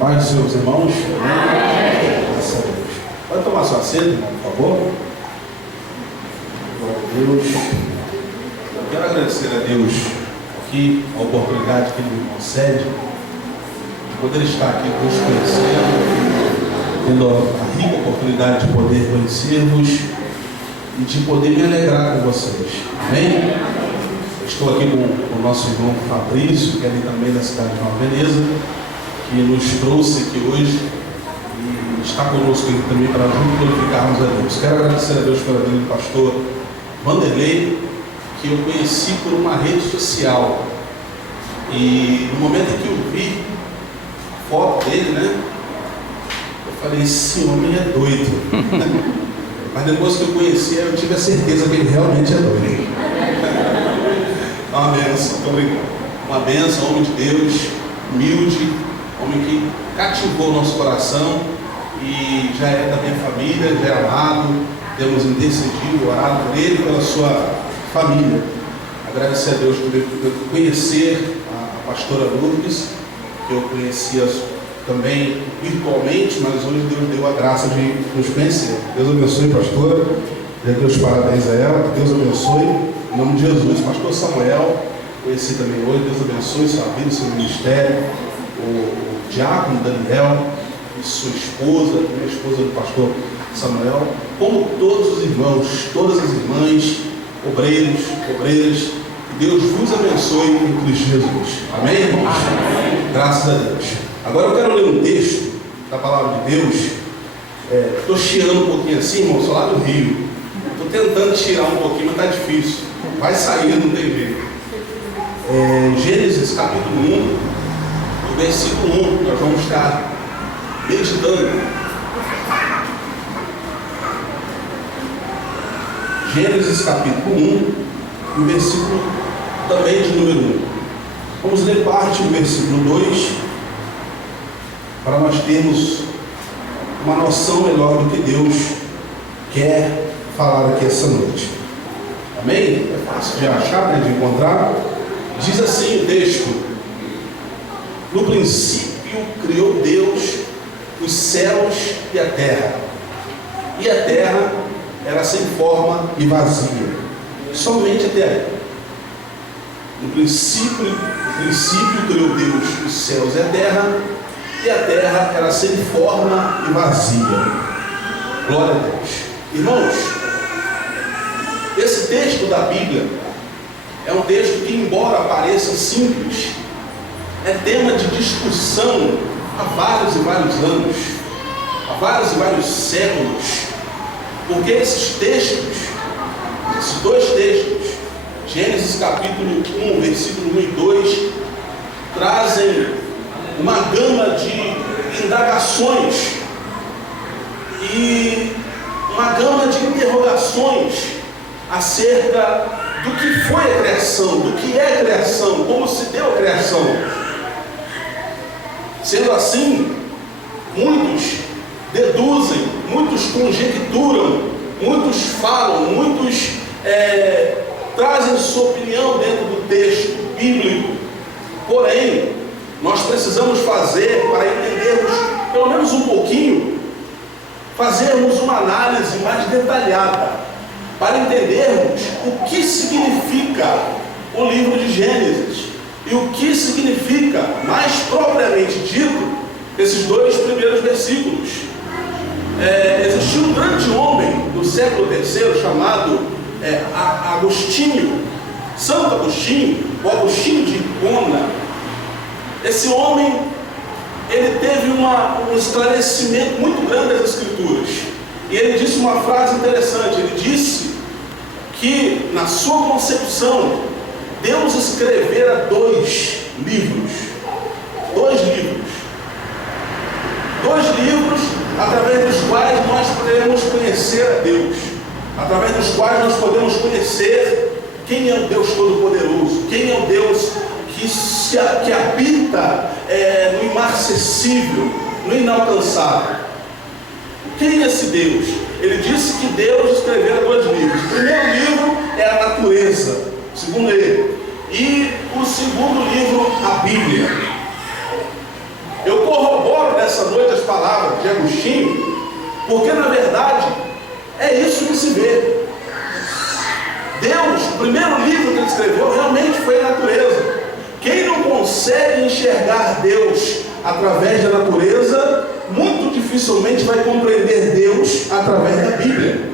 Paz dos seus irmãos. Amém. Graças a Deus. Pode tomar sua assento, irmão, por favor. Glória a Deus. Eu quero agradecer a Deus aqui a oportunidade que Ele me concede de poder estar aqui nos conhecendo, tendo a rica oportunidade de poder conhecer-vos e de poder me alegrar com vocês. Amém? Estou aqui com o nosso irmão Fabrício, que é ali também da cidade de Nova Veneza, que nos trouxe aqui hoje e está conosco aqui também para juntos glorificarmos a Deus. Quero agradecer a Deus pela vida do pastor Vanderlei, que eu conheci por uma rede social. E no momento em que eu vi a foto dele, eu falei, esse homem é doido. Mas depois que eu conheci, eu tive a certeza que ele realmente é doido. Uma benção, muito obrigado. Uma benção, homem de Deus, humilde, homem que cativou o nosso coração e já é da minha família, já é amado. Temos intercedido, orado por ele e pela sua família. Agradecer a Deus por conhecer a pastora Lourdes, que eu conhecia também virtualmente, mas hoje Deus deu a graça de nos conhecer. Deus abençoe, pastora. Já deu os parabéns a ela, que Deus abençoe. Em nome de Jesus. Pastor Samuel, conheci também hoje. Deus abençoe sua vida, seu ministério. O diácono Daniel e sua esposa, a esposa do pastor Samuel, como todos os irmãos, todas as irmãs, obreiros, obreiras, que Deus vos abençoe em Cristo Jesus. Amém, irmãos? Amém. Graças a Deus. Agora eu quero ler um texto da palavra de Deus. Estou chiando um pouquinho assim, irmão, sou lá do Rio. Estou tentando tirar um pouquinho, mas está difícil. Vai sair, não tem jeito. Gênesis capítulo 1, do versículo 1, nós vamos estar meditando. Gênesis capítulo 1, e o versículo também de número 1. Vamos ler parte do versículo 2, para nós termos uma noção melhor do que Deus quer falar aqui essa noite. Amém? É fácil de achar, de encontrar. Diz assim o texto: no princípio criou Deus os céus e a terra era sem forma e vazia. Somente a terra. No princípio criou Deus os céus e a terra era sem forma e vazia. Glória a Deus. Irmãos, esse texto da Bíblia é um texto que, embora pareça simples, é tema de discussão há vários e vários anos, há vários e vários séculos, porque esses dois textos, Gênesis capítulo 1, versículo 1 e 2, trazem uma gama de indagações e uma gama de interrogações acerca do que foi a criação, do que é a criação, como se deu a criação. Sendo assim, muitos deduzem, muitos conjecturam, muitos falam, muitos trazem sua opinião dentro do texto bíblico. Porém, nós precisamos fazer, para entendermos pelo menos um pouquinho, fazermos uma análise mais detalhada, para entendermos o que significa o livro de Gênesis e o que significa, mais propriamente dito, esses dois primeiros versículos. Existiu um grande homem do século III chamado Agostinho, Santo Agostinho, o Agostinho de Hipona. Esse homem, ele teve um esclarecimento muito grande das Escrituras. E ele disse uma frase interessante. Ele disse que, na sua concepção, Deus escrevera dois livros, através dos quais nós podemos conhecer a Deus, através dos quais nós podemos conhecer quem é o Deus Todo-Poderoso, quem é o Deus que habita no inacessível, no inalcançável. Quem é esse Deus? Ele disse que Deus escrevera dois livros. O primeiro livro é a natureza, segundo ele, e o segundo livro, a Bíblia. Eu corroboro essa noite as palavras de Agostinho, porque na verdade é isso que se vê. Deus, o primeiro livro que ele escreveu realmente foi a natureza. Quem não consegue enxergar Deus através da natureza, muito dificilmente vai compreender Deus através da Bíblia.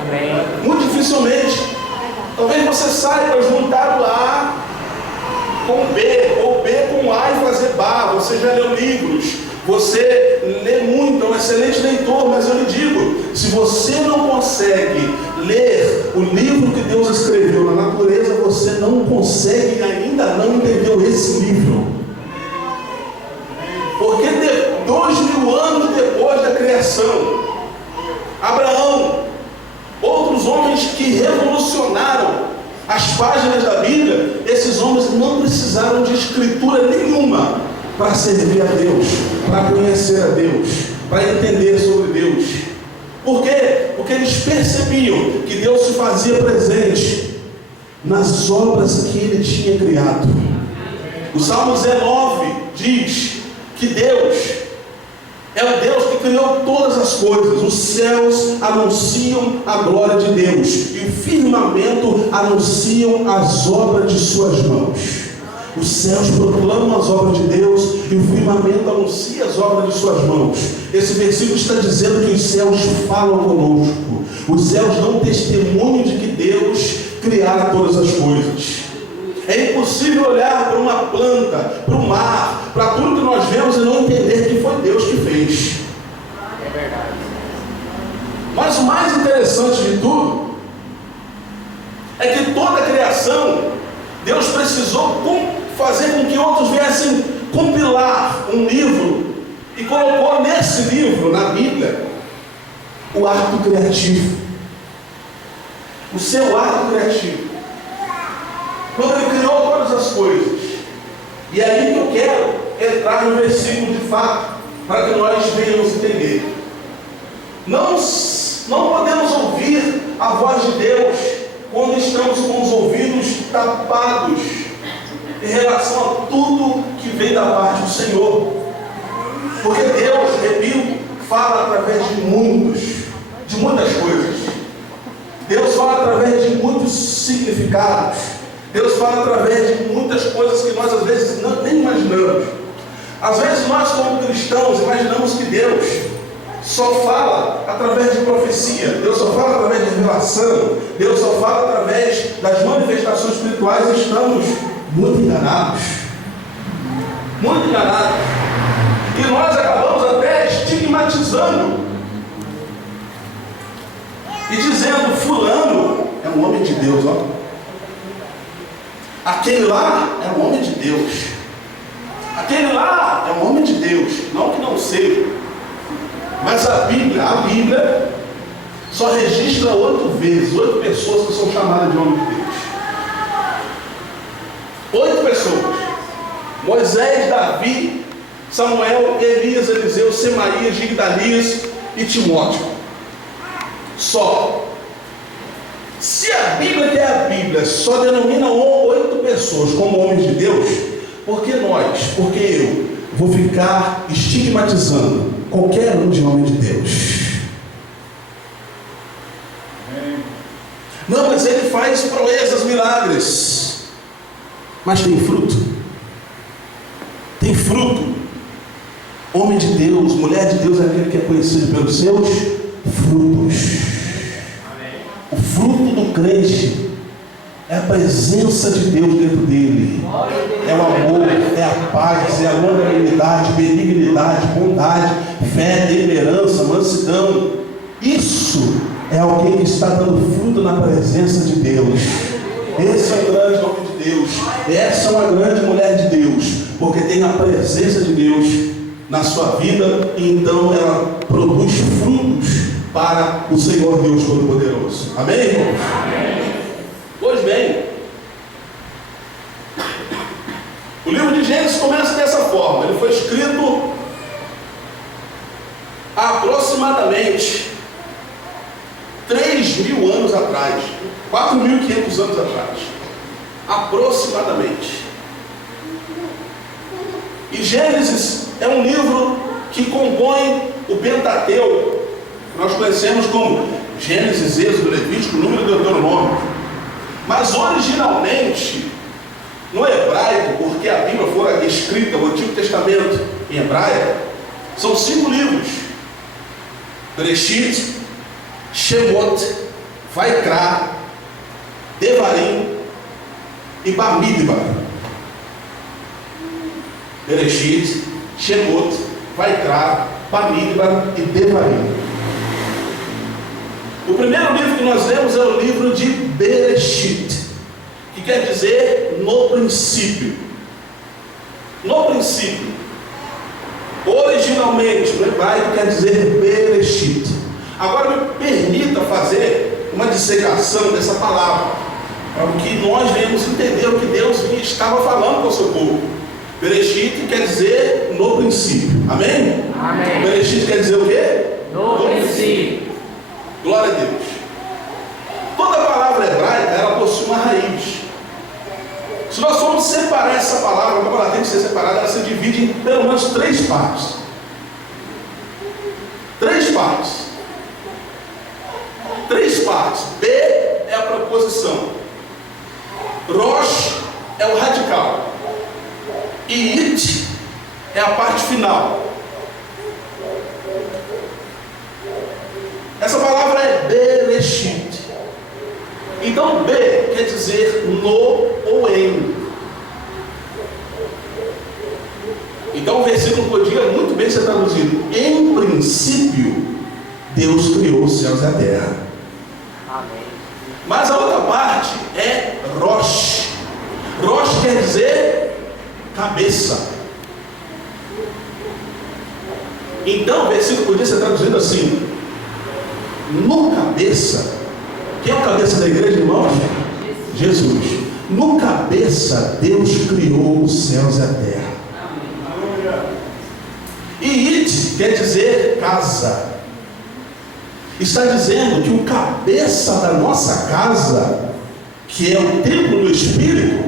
Amém. Muito dificilmente. Talvez você saiba juntar o A com B, ou B com A e fazer bar. Você já leu livros, você lê muito, é um excelente leitor, mas eu lhe digo, se você não consegue ler o livro que Deus escreveu na natureza, você não consegue, ainda não entendeu esse livro. Porque 2000 anos depois da criação, Abraão, outros homens que revolucionaram as páginas da Bíblia, esses homens não precisaram de escritura nenhuma para servir a Deus, para conhecer a Deus, para entender sobre Deus. Por quê? Porque eles percebiam que Deus se fazia presente nas obras que ele tinha criado. O Salmo 19 diz que Deus é o Deus que criou todas as coisas. Os céus anunciam a glória de Deus, e o firmamento anunciam as obras de suas mãos. Os céus proclamam as obras de Deus, e o firmamento anuncia as obras de suas mãos. Esse versículo está dizendo que os céus falam conosco. Os céus dão testemunho de que Deus criara todas as coisas. É impossível olhar para uma planta, para o mar, para tudo que nós vemos e não entender que foi Deus que fez. É verdade. Mas o mais interessante de tudo é que toda a criação, Deus precisou fazer com que outros viessem compilar um livro e colocou nesse livro, na Bíblia, o ato criativo. O seu ato criativo. Quando ele criou todas as coisas. E é aí que eu quero entrar no versículo de fato, para que nós venhamos entender. Não podemos ouvir a voz de Deus quando estamos com os ouvidos tapados em relação a tudo que vem da parte do Senhor. Porque Deus, repito, fala através de muitas coisas. Deus fala através de muitos significados. Deus fala através de muitas coisas que nós às vezes nem imaginamos. Às vezes nós, como cristãos, imaginamos que Deus só fala através de profecia, Deus só fala através de revelação, Deus só fala através das manifestações espirituais. Estamos muito enganados. Muito enganados. E nós acabamos até estigmatizando e dizendo: fulano é um homem de Deus, ó. Aquele lá é um homem de Deus. Aquele lá é um homem de Deus. Não que não seja. Mas a Bíblia só registra 8 pessoas que são chamadas de homem de Deus. 8 pessoas. Moisés, Davi, Samuel, Elias, Eliseu, Semaías, Gigdalias e Timóteo. Só. Se a Bíblia, que é a Bíblia, só denomina 8 pessoas como homens de Deus, por que eu vou ficar estigmatizando qualquer um de homem de Deus? Não, mas ele faz proezas, milagres. Mas tem fruto. Tem fruto. Homem de Deus, mulher de Deus é aquele que é conhecido pelos seus frutos. O fruto do crente é a presença de Deus dentro dele. É o amor, é a paz, é a longanimidade, benignidade, bondade, fé, temperança, mansidão. Isso é alguém que está dando fruto na presença de Deus. Esse é um grande homem de Deus. Essa é uma grande mulher de Deus, porque tem a presença de Deus na sua vida, e então ela produz frutos para o Senhor Deus Todo-Poderoso. Amém, irmãos? Amém. Pois bem, o livro de Gênesis começa dessa forma. Ele foi escrito há aproximadamente 3.000 anos atrás, 4.500 anos atrás, aproximadamente. E Gênesis é um livro que compõem o Pentateuco, nós conhecemos como Gênesis, Êxodo, Levítico, Número e Deuteronômio. Mas originalmente, no hebraico, porque a Bíblia foi escrita, o Antigo Testamento em hebraico, são 5 livros: Bereshit, Shemot, Vaikra, Devarim e Bamidbar. Bereshit, Shemot, Vaikra, Bamidbar e Devarim. O primeiro livro que nós lemos é o livro de Bereshit, que quer dizer no princípio. No princípio. Originalmente, no hebraico, quer dizer Bereshit. Agora me permita fazer uma dissecação dessa palavra, para que nós venhamos entender o que Deus estava falando com o seu povo. Bereshit quer dizer no princípio. Amém? Amém. Bereshit quer dizer o quê? No princípio. Glória a Deus. Toda palavra hebraica, ela possui uma raiz. Se nós formos separar essa palavra, como ela tem que ser separada, ela se divide em pelo menos 3 partes. 3 partes. 3 partes. B é a preposição. Rosh é o radical. E it é a parte final. Essa palavra é Bereshit. Então B quer dizer no ou em. Então o versículo podia muito bem ser traduzido: em princípio Deus criou os céus e a terra. Amém. Mas a outra parte é Rosh. Rosh quer dizer cabeça. Então o versículo podia ser traduzido assim: no cabeça. Quem é o cabeça da igreja, irmãos? Jesus. No cabeça Deus criou os céus e a terra. E it quer dizer casa. Está dizendo que o cabeça da nossa casa, que é o templo do Espírito,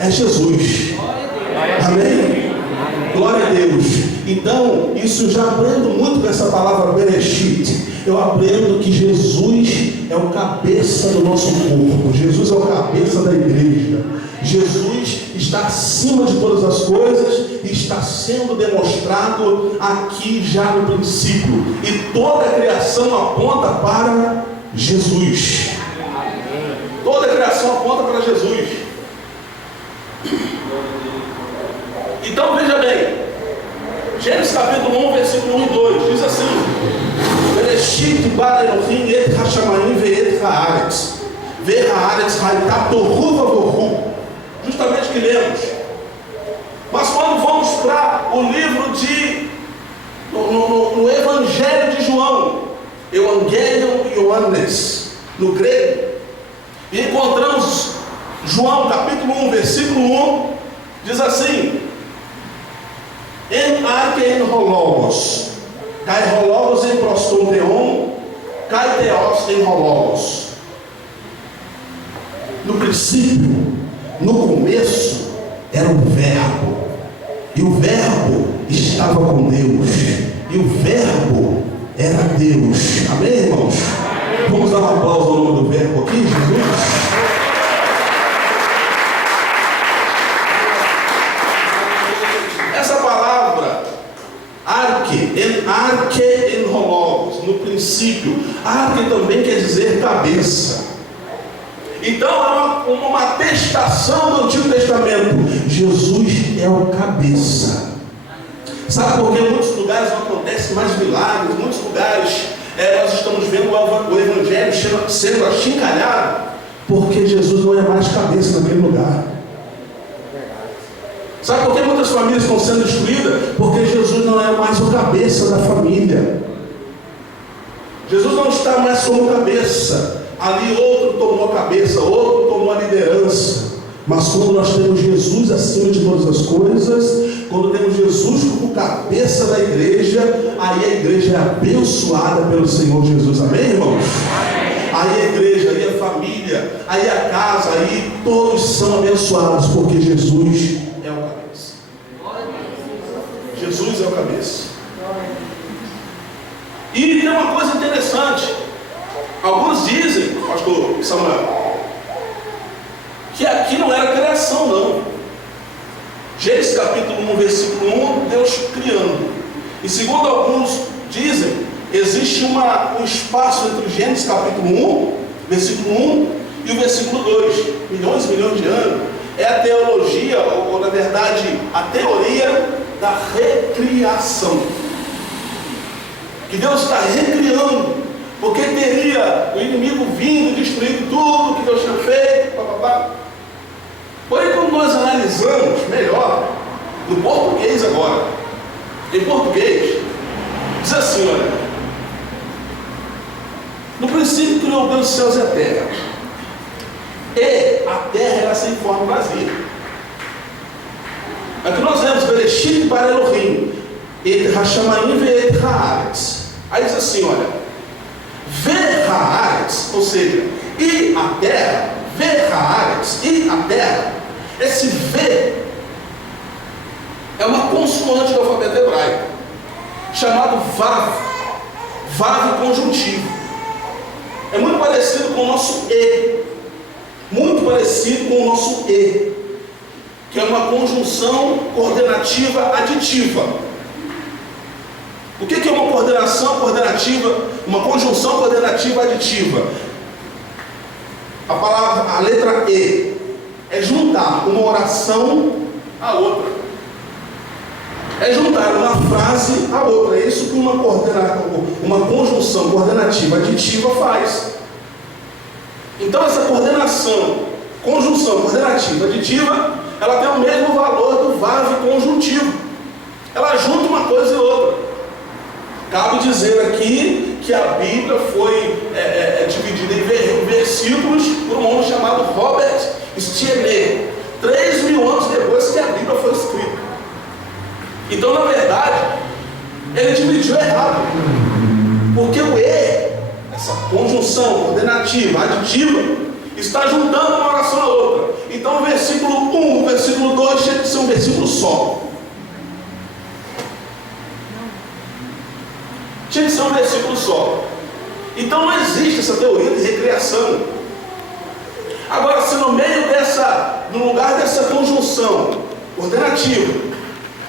é Jesus. Amém? Glória a Deus. Então, isso eu já aprendo muito com essa palavra Bereshit. Eu aprendo que Jesus é o cabeça do nosso corpo. Jesus é o cabeça da igreja. Jesus está acima de todas as coisas e está sendo demonstrado aqui já no princípio. E toda a criação aponta para Jesus. Toda a criação aponta para Jesus. Então veja bem, Gênesis capítulo 1, versículo 1 e 2, diz assim: Bereshit bara Elohim et hashamayim ve'et haaretz ve'haaretz hayta tohu vavohu. Justamente o que lemos. Mas quando vamos para o livro no Evangelho de João, Evangelion Ioannes, no grego, e encontramos João capítulo 1, versículo 1, diz assim: En arche en hologos, kai hologos en prostonteon, kai theos en hologos. No princípio, no começo, era um verbo, e o verbo estava com Deus, e o verbo era Deus. Amém, irmãos? Vamos dar um aplauso ao nome do verbo aqui, Jesus? Arque em hologos, no princípio. Arque também quer dizer cabeça. Então é uma atestação do Antigo Testamento: Jesus é o cabeça. Sabe por que em muitos lugares não acontecem mais milagres? Em muitos lugares nós estamos vendo o Evangelho sendo achincalhado, porque Jesus não é mais cabeça naquele lugar. Sabe por que muitas famílias estão sendo destruídas? Porque Jesus não é mais o cabeça da família. Jesus não está mais como cabeça. Ali outro tomou a cabeça, outro tomou a liderança. Mas quando nós temos Jesus acima de todas as coisas, quando temos Jesus como cabeça da igreja, aí a igreja é abençoada pelo Senhor Jesus. Amém, irmãos? Aí a igreja, aí a família, aí a casa, aí todos são abençoados, porque Jesus é o cabeça. Jesus é o cabeça. E tem uma coisa interessante. Alguns dizem, pastor Samuel, que aqui não era criação, não. Gênesis capítulo 1, versículo 1, Deus criando. E segundo alguns dizem, existe um espaço entre o Gênesis capítulo 1, versículo 1 e o versículo 2. Milhões e milhões de anos. É a teologia, ou na verdade, a teoria da recriação. Que Deus está recriando, porque teria o inimigo vindo, destruindo tudo que Deus tinha feito, papapá. Porém, quando nós analisamos melhor, no português agora, em português, diz assim, olha, no princípio criou Deus os céus e a terra, e a terra era sem forma e vazia. Aqui nós vemos Bereshit para Elohim, et Hashamayim ve'et haaretz. Aí diz assim, olha, ve haaretz, ou seja, e a terra, ve haaretz, e a terra. Esse ve é uma consoante do alfabeto hebraico, chamado vav, vav conjuntivo. É muito parecido com o nosso e, muito parecido com o nosso e, que é uma conjunção coordenativa aditiva. O que é uma coordenação coordenativa, uma conjunção coordenativa aditiva? A letra E é juntar uma oração à outra. É juntar uma frase à outra. É isso que uma conjunção coordenativa aditiva faz. Então essa conjunção coordenativa aditiva, ela tem o mesmo valor do vav conjuntivo. Ela junta uma coisa e outra. Cabe dizer aqui que a Bíblia foi dividida em versículos por um homem chamado Robert Stierney, 3.000 anos depois que a Bíblia foi escrita. Então, na verdade, ele dividiu errado, porque o E, essa conjunção coordenativa, aditiva, está juntando uma oração a outra. Então, o versículo 1, o versículo 2 tinha que ser um versículo só. Tinha que ser um versículo só. Então não existe essa teoria de recriação. Agora, se no lugar dessa conjunção coordenativa,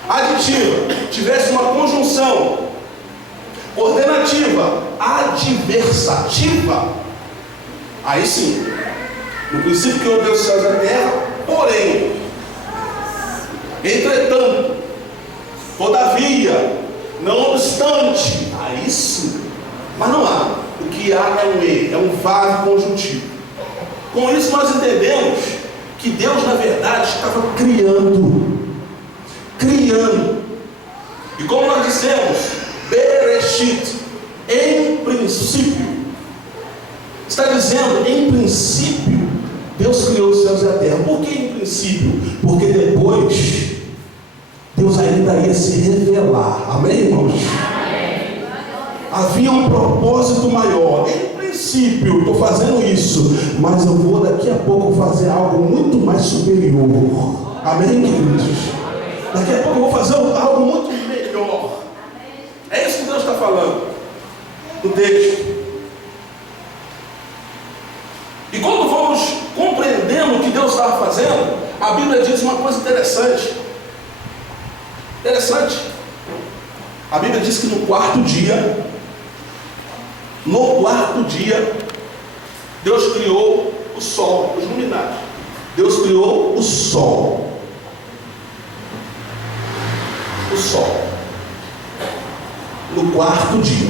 aditiva, tivesse uma conjunção coordenativa adversativa, aí sim, no princípio criou Deus os céus e a terra, porém, entretanto, todavia, não obstante, aí sim, mas não há. O que há é um E, é um vav conjuntivo. Com isso nós entendemos que Deus na verdade estava criando. E como nós dissemos, Bereshit, em princípio, está dizendo, em princípio, Deus criou os céus e a terra. Por que em princípio? Porque depois Deus ainda ia se revelar. Amém, irmãos? Amém. Havia um propósito maior. Em princípio, estou fazendo isso, mas eu vou daqui a pouco fazer algo muito mais superior. Amém, queridos? Daqui a pouco eu vou fazer algo muito melhor. É isso que Deus está falando no texto. E quando vamos compreendendo o que Deus estava fazendo, a Bíblia diz uma coisa interessante. A Bíblia diz que no quarto dia, Deus criou o sol, os luminares. Deus criou o sol. No quarto dia.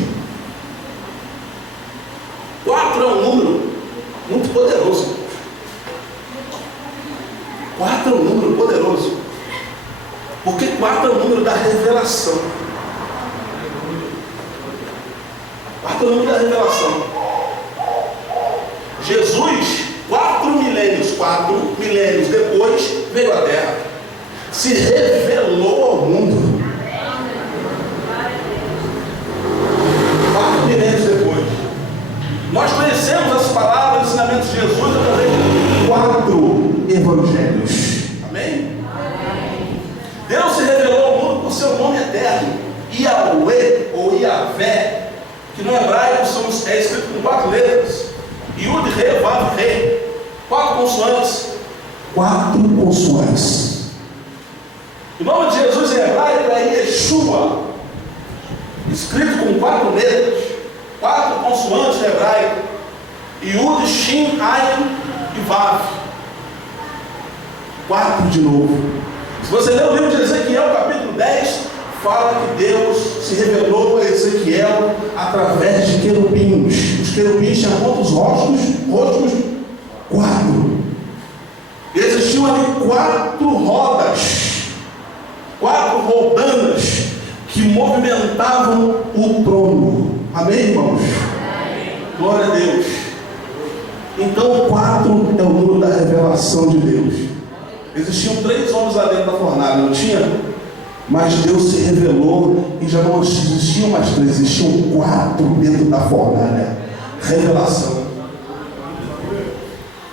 4 é um número muito poderoso. 4 é um número poderoso. Porque 4 é o número da revelação. 4 é o número da revelação. Jesus, 4 milênios depois, veio à Terra. Se revelou ao mundo. 4 milênios depois. Nós conhecemos as palavras e ensinamentos de Jesus através de 4 evangelhos. Amém? Deus se revelou ao mundo por seu nome eterno. Yahweh ou Yahvé, que no hebraico é escrito com 4 letras, Yud, Re, Vav, Re, 4 consoantes. 4 consoantes. O nome de Jesus em hebraico é Yeshua, escrito com 4 letras, 4 consoantes em hebraico, Yud, Shin, Ayin e Vav. 4 de novo. Se você ler o livro de Ezequiel, capítulo 10, fala que Deus se revelou a Ezequiel através de querubins. Os querubins tinham quantos rostos? 4. Existiam ali 4 rodas, 4 roldanas que movimentavam o trono. Amém, irmãos? Amém. Glória a Deus. Então 4 é o número da revelação de Deus. Existiam 3 homens lá dentro da fornalha, não tinha? Mas Deus se revelou e já não existiam mais 3, existiam 4 dentro da fornalha. Revelação.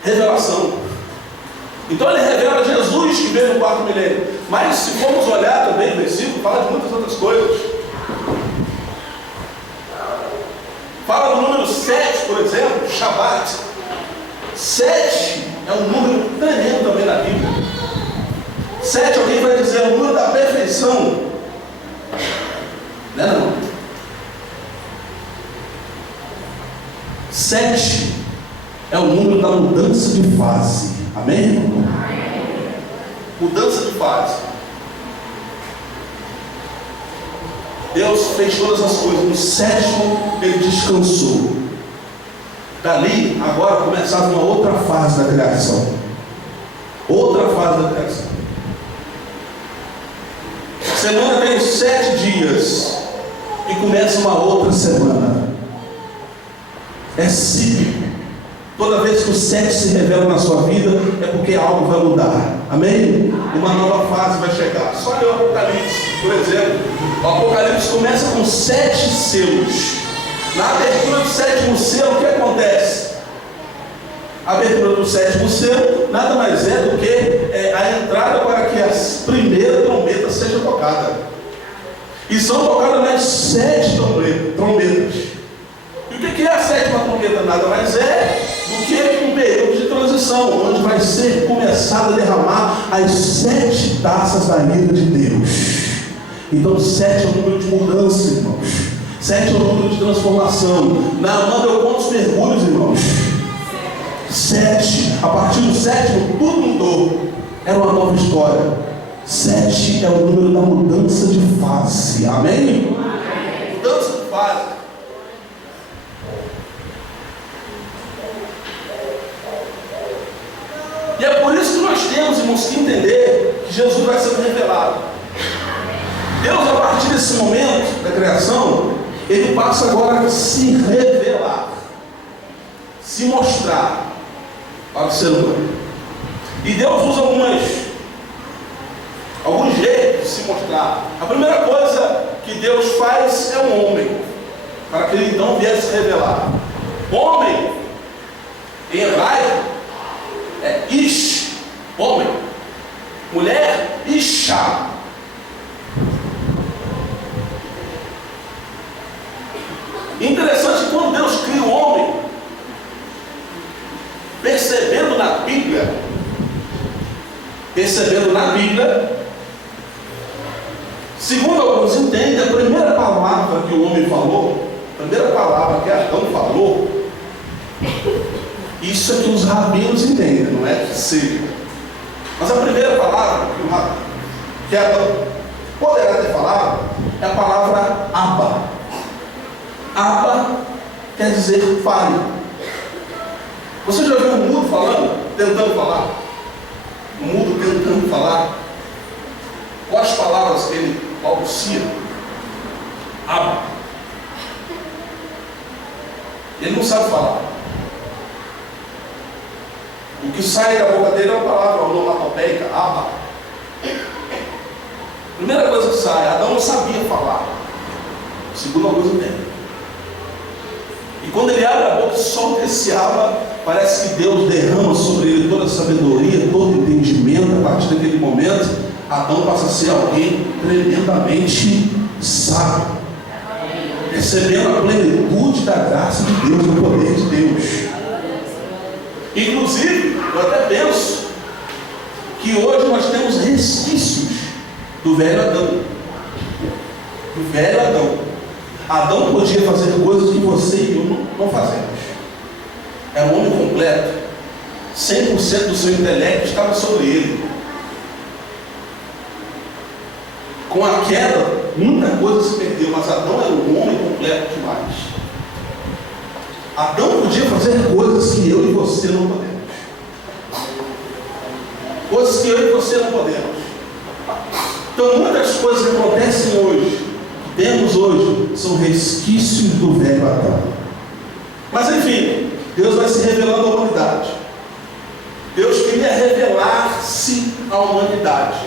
Revelação. Então ele revela Jesus que veio no 4º milênio. Mas se formos olhar também o versículo, fala de muitas outras coisas. Fala do número 7, por exemplo, Shabat. 7 é um número tremendo também na Bíblia. 7, alguém vai dizer, é o número da perfeição. Não é não? 7 é o número da mudança de fase. Amém, irmão? Mudança de fase. Deus fez todas as coisas. No 7º ele descansou. Dali, agora começava uma outra fase da criação. Outra fase da criação. Semana tem 7 dias e começa uma outra semana. É cíclico. Toda vez que o 7 se revela na sua vida, é porque algo vai mudar. Amém? Uma nova fase vai chegar. Só olha o Apocalipse, por exemplo. O Apocalipse começa com 7 selos. Na abertura do 7º selo, o que acontece? A abertura do 7º selo nada mais é do que a entrada para que a primeira trombeta seja tocada. E são tocadas mais 7 trombetas. E o que é a 7ª trombeta? Nada mais é do que um período de transição, onde vai ser começado a derramar as 7 taças da ira de Deus. Então 7 é o número de mudança, irmãos. 7 é o número de transformação. Na Amanda eu conto os mergulhos, irmãos. 7, a partir do 7º tudo mudou. Era uma nova história. 7 é o número da mudança de fase. Amém? Amém. Mudança de fase. E é por isso que nós temos, irmãos, que entender que Jesus vai ser revelado. Deus, a partir desse momento da criação, ele passa agora a se revelar, se mostrar para o ser humano. E Deus usa alguns jeitos de se mostrar. A primeira coisa que Deus faz é um homem, para que ele então viesse se revelar. Homem, em hebraico, é Ish, homem. Mulher, Isha. Interessante que quando Deus cria o homem, percebendo na Bíblia, segundo alguns entendem, a primeira palavra que o homem falou, a primeira palavra que Adão falou, isso é que os rabinos entendem, não é que seja. Mas a primeira palavra que Adão poderá ter falado é a palavra Abba. Abba quer dizer pai. Você já viu um mudo falando? Tentando falar? Um mudo tentando falar? Quais palavras que ele balbucia? Abba. Ele não sabe falar. O que sai da boca dele é uma palavra onomatopeica, Abba. Primeira coisa que sai, Adão não sabia falar. Segundo alguns entendem. E quando ele abre a boca e solta esse Abba, parece que Deus derrama sobre ele toda a sabedoria, todo o entendimento. A partir daquele momento, Adão passa a ser alguém tremendamente sábio, recebendo a plenitude da graça de Deus, do poder de Deus. Inclusive, eu até penso que hoje nós temos resquícios do velho Adão. Do velho Adão. Adão podia fazer coisas que você e eu não fazemos. Era um homem completo. 100% do seu intelecto estava sobre ele. Com a queda, muita coisa se perdeu, mas Adão era um homem completo demais. Adão podia fazer coisas que eu e você não podemos. Coisas que eu e você não podemos. Então, muitas coisas que acontecem hoje, que temos hoje, são resquícios do velho Adão. Mas, enfim, Deus vai se revelando à humanidade. Deus queria revelar-se à humanidade.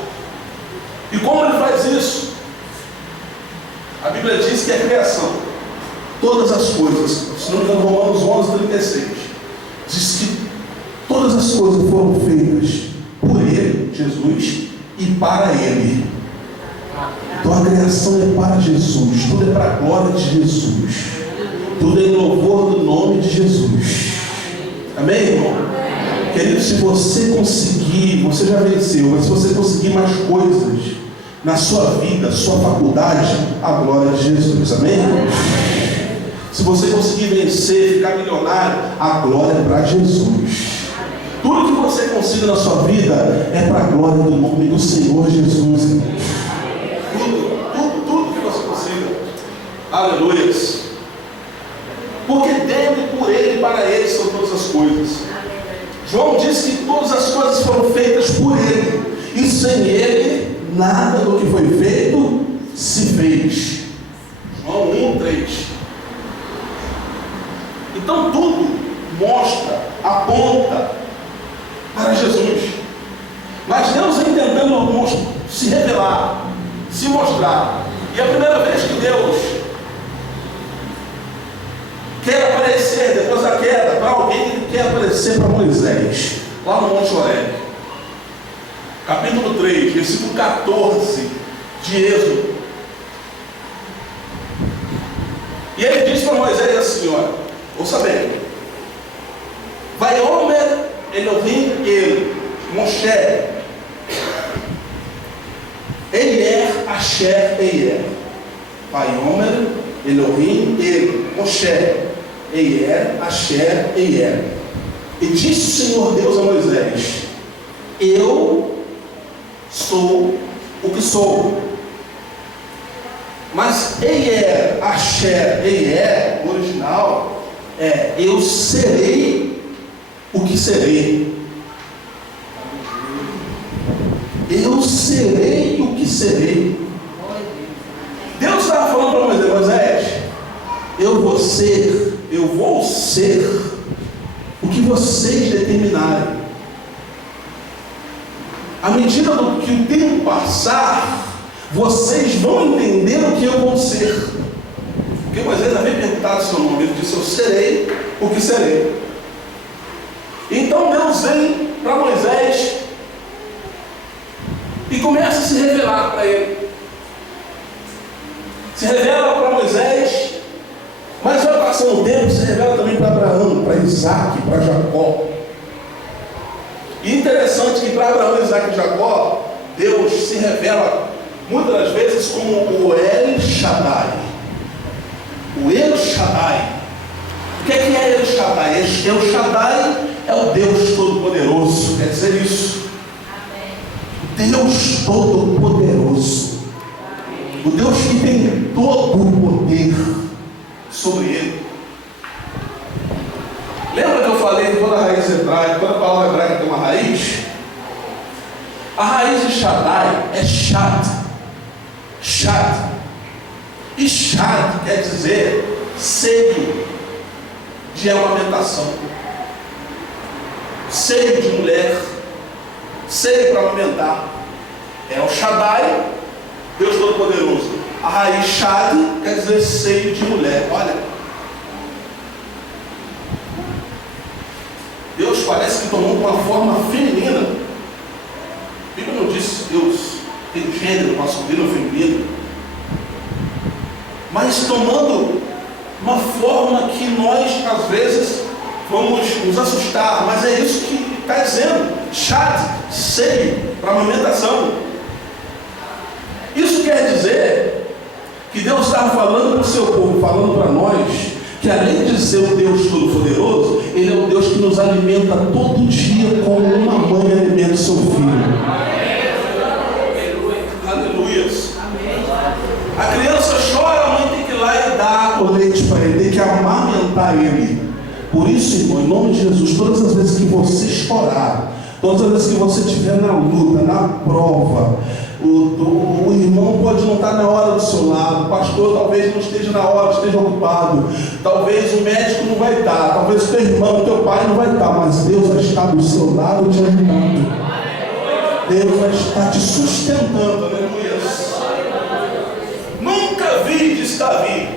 E como Ele faz isso? A Bíblia diz que é a criação. Todas as coisas, se não me engano, Romanos 11:36, diz que todas as coisas foram feitas por Ele, Jesus, e para Ele. Então a criação é para Jesus, tudo é para a glória de Jesus, tudo é em louvor do nome de Jesus. Amém, irmão? Querido, se você conseguir, você já venceu, mas se você conseguir mais coisas na sua vida, sua faculdade, a glória de Jesus. Amém? Se você conseguir vencer, ficar milionário, a glória é para Jesus. Tudo que você consiga na sua vida é para a glória do nome do Senhor Jesus. Tudo que você consiga. Aleluia. Porque dele, por Ele e para Ele são todas as coisas. João diz que todas as coisas foram feitas por Ele, e sem Ele nada do que foi feito se fez. João 1:3. Então tudo mostra, aponta para Jesus. Mas Deus vem tentando se revelar, se mostrar. E a primeira vez que Deus quer aparecer depois da queda para alguém, Ele quer aparecer para Moisés, lá no Monte Horebe. Capítulo 3, versículo 14 de Êxodo. E Ele diz para Moisés assim, olha, ouça bem: Vaiomer Elohim El Moshe Eier Asher Eier. Vaiomer Elohim El Moshe Eier Asher Eier. E disse o Senhor Deus a Moisés: eu sou o que sou. Mas Eier Asher Eier, no original, é eu serei o que serei. Eu serei o que serei. Deus estava falando para Moisés: Moisés, eu vou ser o que vocês determinarem. À medida que o tempo passar, vocês vão entender o que eu vou ser. Porque Moisés havia perguntado o seu nome, ele disse: eu serei o que serei. Então Deus vem para Moisés e começa a se revelar para ele. Se revela para Moisés, mas vai passando o tempo, se revela também para Abraão, para Isaac, para Jacó. E interessante que para Abraão, Isaac e Jacó, Deus se revela muitas das vezes como o El Shaddai. O El Shaddai. O que é El Shaddai? El Shaddai é o Deus Todo-Poderoso, quer dizer isso. Deus Todo-Poderoso. O Deus que tem todo o poder sobre ele. Lembra que eu falei que toda raiz hebraica, toda palavra hebraica tem uma raiz? A raiz de Shaddai é Shad. Shad. E Shad quer dizer seio de amamentação, seio de mulher, seio para amamentar. É o Shaddai, Deus Todo-Poderoso. A raiz Shad quer dizer seio de mulher. Olha, Deus parece que tomou uma forma feminina. A Bíblia não diz que Deus tem gênero masculino ou feminino. mas tomando uma forma que nós, às vezes, vamos nos assustar. Mas é isso que está dizendo: chat, seio, para amamentação. Isso quer dizer que Deus estava falando para o seu povo, falando para nós, que além de ser o Deus Todo-Poderoso, Ele é o Deus que nos alimenta todo dia, como uma mãe alimenta o seu filho. Aleluias. A criança chora, a mãe tem que ir lá e dar o leite para ele, tem que amamentar ele. Por isso, irmão, em nome de Jesus, todas as vezes que você chorar, todas as vezes que você estiver na luta, na prova, o irmão pode não estar na hora do seu lado, o pastor talvez não esteja na hora, esteja ocupado, talvez o médico não vai estar, talvez o teu irmão, o teu pai não vai estar, mas Deus vai estar do seu lado te ajudando. Deus vai estar te sustentando. Aleluia. Nunca vi, diz Davi,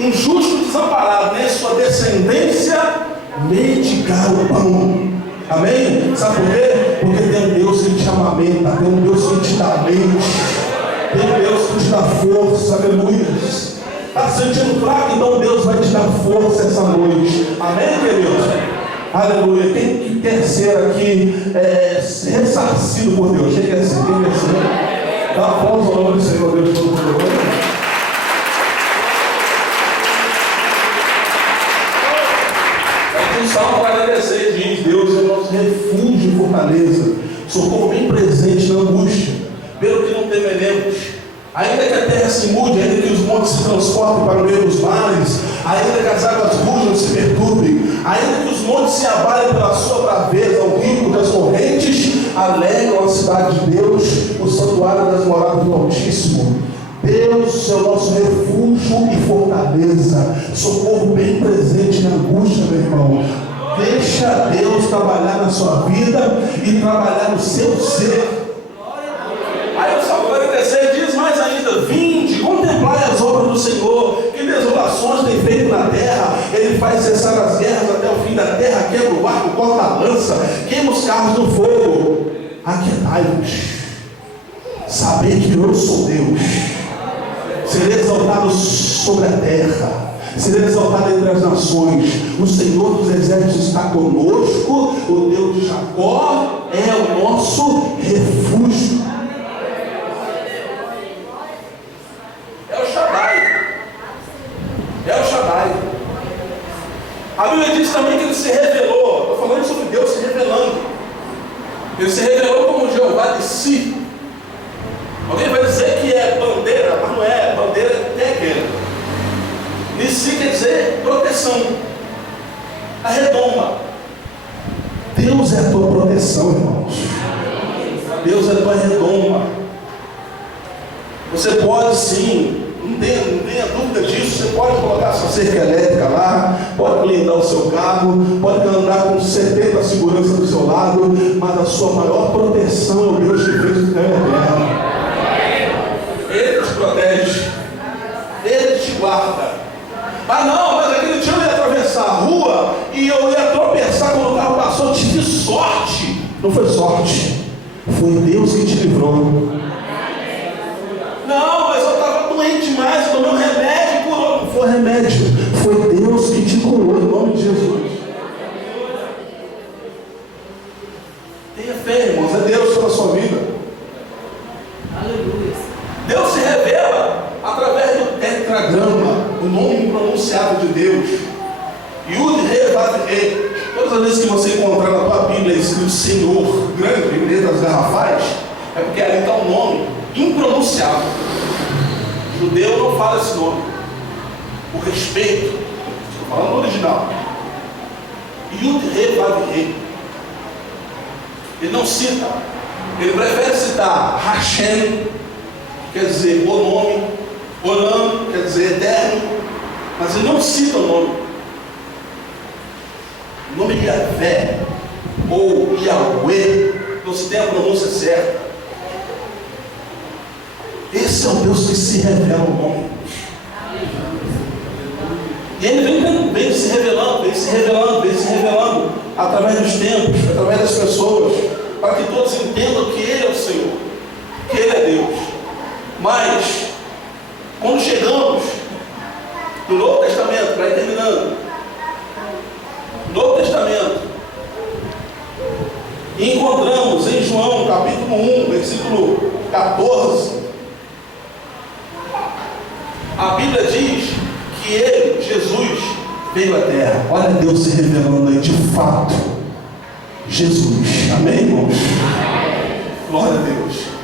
um justo desamparado, nem sua descendência mendigar o pão. Amém? Sabe por quê? Porque tem um Deus que te amamenta, tem um Deus que te dá mente, tem um Deus que te dá força. Aleluia. Está se sentindo fraco? Então Deus vai te dar força essa noite. Amém, queridos? Aleluia. Quem quer ser aqui ressarcido por Deus? Quem quer ser? Quem quer ser? Dá aplauso ao nome do Senhor Deus Todo-Poderoso. O Salmo 46 diz: Deus é o nosso refúgio e fortaleza, socorro bem presente na angústia, pelo que não temeremos. Ainda que a terra se mude, ainda que os montes se transportem para o meio dos mares, ainda que as águas rujam e se perturbem, ainda que os montes se abalem pela sua braveza, o rio das correntes alegram a cidade de Deus, o santuário das moradas do Altíssimo. Deus é o nosso refúgio e fortaleza, socorro bem presente na angústia, meu irmão. Deixa Deus trabalhar na sua vida e trabalhar no seu ser. Aí o Salmo 46 diz mais ainda: vinde, contemplai as obras do Senhor, que desolações tem feito na terra. Ele faz cessar as guerras até o fim da terra, quebra o barco, corta a lança, queima os carros do fogo. Aquietai-vos, sabei que eu sou Deus. Serei exaltado sobre a terra, serei exaltado entre as nações. O Senhor dos exércitos está conosco, o Deus de Jacó é o nosso refúgio. É o Shaddai. É o Shaddai. A Bíblia diz também que ele se revelou. Estou falando sobre Deus se revelando. Ele se revelou como Jeová de Si. Alguém vai dizer que é bandeira, mas não é. Bandeira é guerra. Nissi quer dizer proteção. A redoma. Deus é a tua proteção, irmãos. Deus é a tua redoma. Você pode sim, não tenha dúvida disso, você pode colocar sua cerca elétrica lá, pode blindar o seu carro, pode andar com 70 segurança do seu lado, mas a sua maior proteção é o Deus que fez o céu e a terra. Ele te protege, Ele te guarda. Ah não, mas aquele dia eu ia atravessar a rua e eu ia tropeçar quando o carro passou, eu tive sorte. Não foi sorte, foi Deus que te livrou. Não, mas eu estava doente demais, tomei um remédio e curou. Não foi remédio, foi Deus que te curou, em nome de Jesus. Tenha fé, irmãos, é Deus sobre a sua vida. Aleluia. Deus se revela através do tetragrama, o nome pronunciado de Deus. Yud, Re, Vav, Re. Todas as vezes que você encontrar na tua Bíblia escrito Senhor, grande, em letras garrafais, é porque ali está um nome impronunciável. O judeu não fala esse nome. Por respeito, estou falando no original. Yud, Re, Vav, Re. Ele não cita. Ele prefere citar Hashem, quer dizer o nome, Olam, quer dizer eterno, mas ele não cita o nome. O nome Yahvé ou Yahweh, não se tem a pronúncia certa. Esse é o Deus que se revela ao homem. E ele vem se revelando através dos tempos, através das pessoas, para que todos entendam que Ele é o Senhor, que Ele é Deus. Mas, Quando chegamos no Novo Testamento, para ir terminando, Novo Testamento, e encontramos em João capítulo 1, versículo 14, a Bíblia diz que ele, Jesus, veio à terra. Olha Deus se revelando aí de fato. Jesus. Amém, irmãos? Glória a Deus.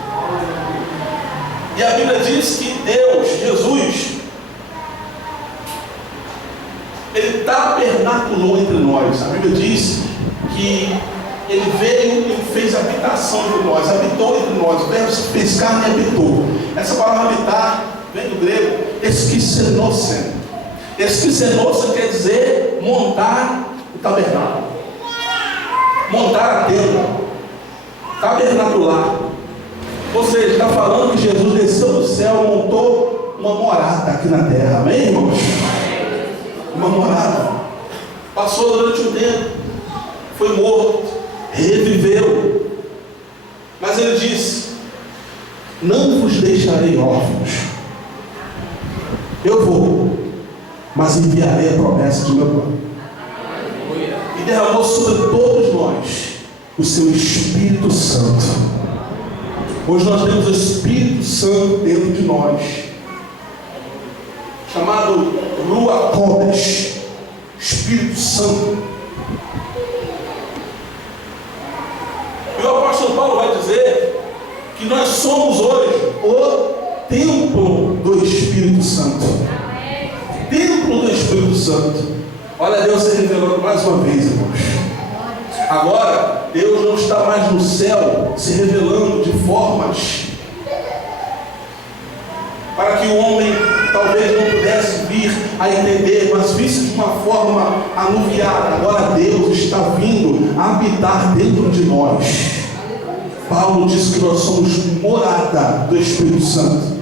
E a Bíblia diz que Deus, Jesus, ele tabernaculou entre nós. A Bíblia diz que ele veio e fez habitação entre nós, habitou entre nós. O verbo se fez carne e habitou. Essa palavra habitar vem do grego esquisenosen. Esquisenosen quer dizer montar o tabernáculo, montar a tenda, tabernacular. Ou seja, está falando que Jesus desceu do céu e montou uma morada aqui na terra. Amém, irmãos? Uma morada. Passou durante um tempo, foi morto, reviveu. Mas ele disse: não vos deixarei órfãos. Eu vou, mas enviarei a promessa de meu Pai. E derramou sobre todos nós o seu Espírito Santo. Hoje nós temos o Espírito Santo dentro de nós, chamado Ruach Kodesh, Espírito Santo. E o apóstolo Paulo vai dizer que nós somos hoje o templo do Espírito Santo. Templo do Espírito Santo. Olha Deus se revelando mais uma vez, irmãos. Agora, Deus não está mais no céu se revelando de formas para que o homem talvez não pudesse vir a entender, mas visse de uma forma anuviada. Agora Deus está vindo a habitar dentro de nós. Paulo diz que nós somos morada do Espírito Santo.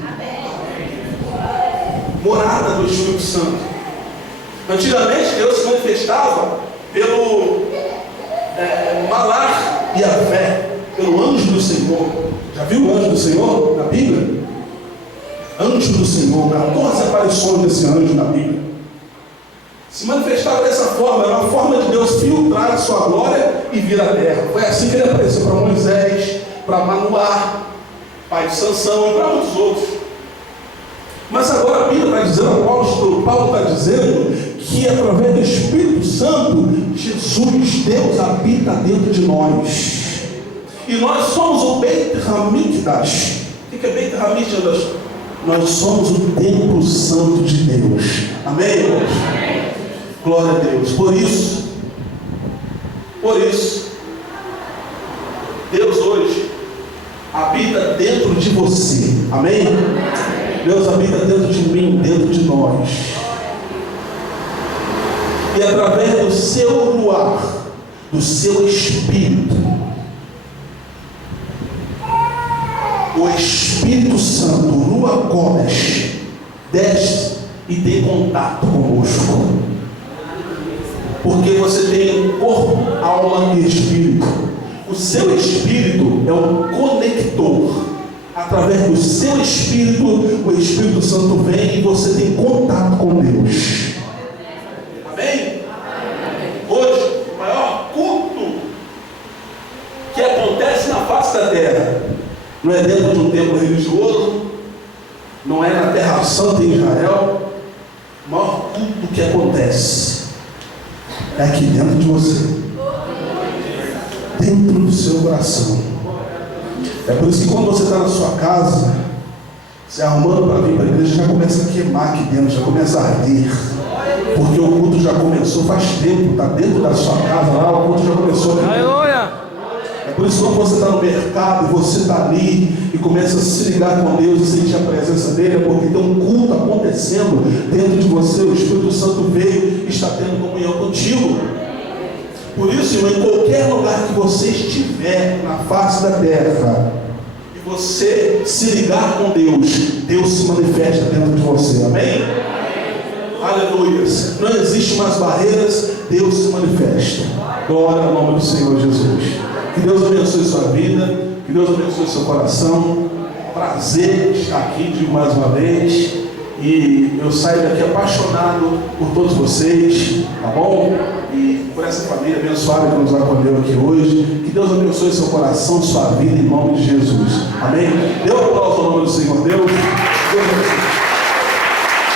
Morada do Espírito Santo. Antigamente Deus se manifestava pelo Malach e a fé, pelo anjo do Senhor. Já viu o anjo do Senhor na Bíblia? Anjo do Senhor, 14 aparições desse anjo na Bíblia. Se manifestava dessa forma, era uma forma de Deus filtrar a sua glória e vir à terra. Foi assim que ele apareceu para Moisés, para Manoá, pai de Sansão e para muitos outros. Mas agora a Bíblia está dizendo, o apóstolo Paulo está dizendo que através do Espírito Santo, Jesus, Deus habita dentro de nós. E nós somos o Beit Hamikdash. O que é Beit Hamikdash? Nós somos o templo santo de Deus. Amém, irmãos? Glória a Deus. Por isso, Deus hoje habita dentro de você. Amém? Deus habita dentro de mim, dentro de nós. E através do seu ruach, do seu Espírito, o Espírito Santo, o Ruach Kodesh, desce e tem contato conosco. Porque você tem corpo, alma e espírito. O seu espírito é um conector. Através do seu espírito, o Espírito Santo vem e você tem contato com Deus. Amém? Hoje, o maior culto que acontece na face da terra não é dentro de um templo religioso, não é na Terra Santa em Israel. O maior culto que acontece é aqui dentro de você, dentro do seu coração. É por isso que quando você está na sua casa, se arrumando para vir para a igreja, já começa a queimar aqui dentro, já começa a arder, porque o culto já começou faz tempo, está dentro da sua casa lá, o culto já começou. É por isso que quando você está no mercado e você está ali e começa a se ligar com Deus e sentir a presença dele, é porque tem um culto acontecendo dentro de você. O Espírito Santo veio e está tendo comunhão contigo. Por isso, irmão, em qualquer lugar que você estiver na face da terra e você se ligar com Deus, Deus se manifesta dentro de você. Amém? Aleluia. Não existe mais barreiras, Deus se manifesta. Glória ao nome do Senhor Jesus. Que Deus abençoe sua vida, que Deus abençoe seu coração. Prazer estar aqui de mais uma vez. E eu saio daqui apaixonado por todos vocês, tá bom? E por essa família abençoada que nos acolheu aqui hoje. Que Deus abençoe seu coração, sua vida, em nome de Jesus. Amém? Dê um aplauso ao nome do Senhor Deus. Deus abençoe.